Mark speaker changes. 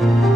Speaker 1: thank you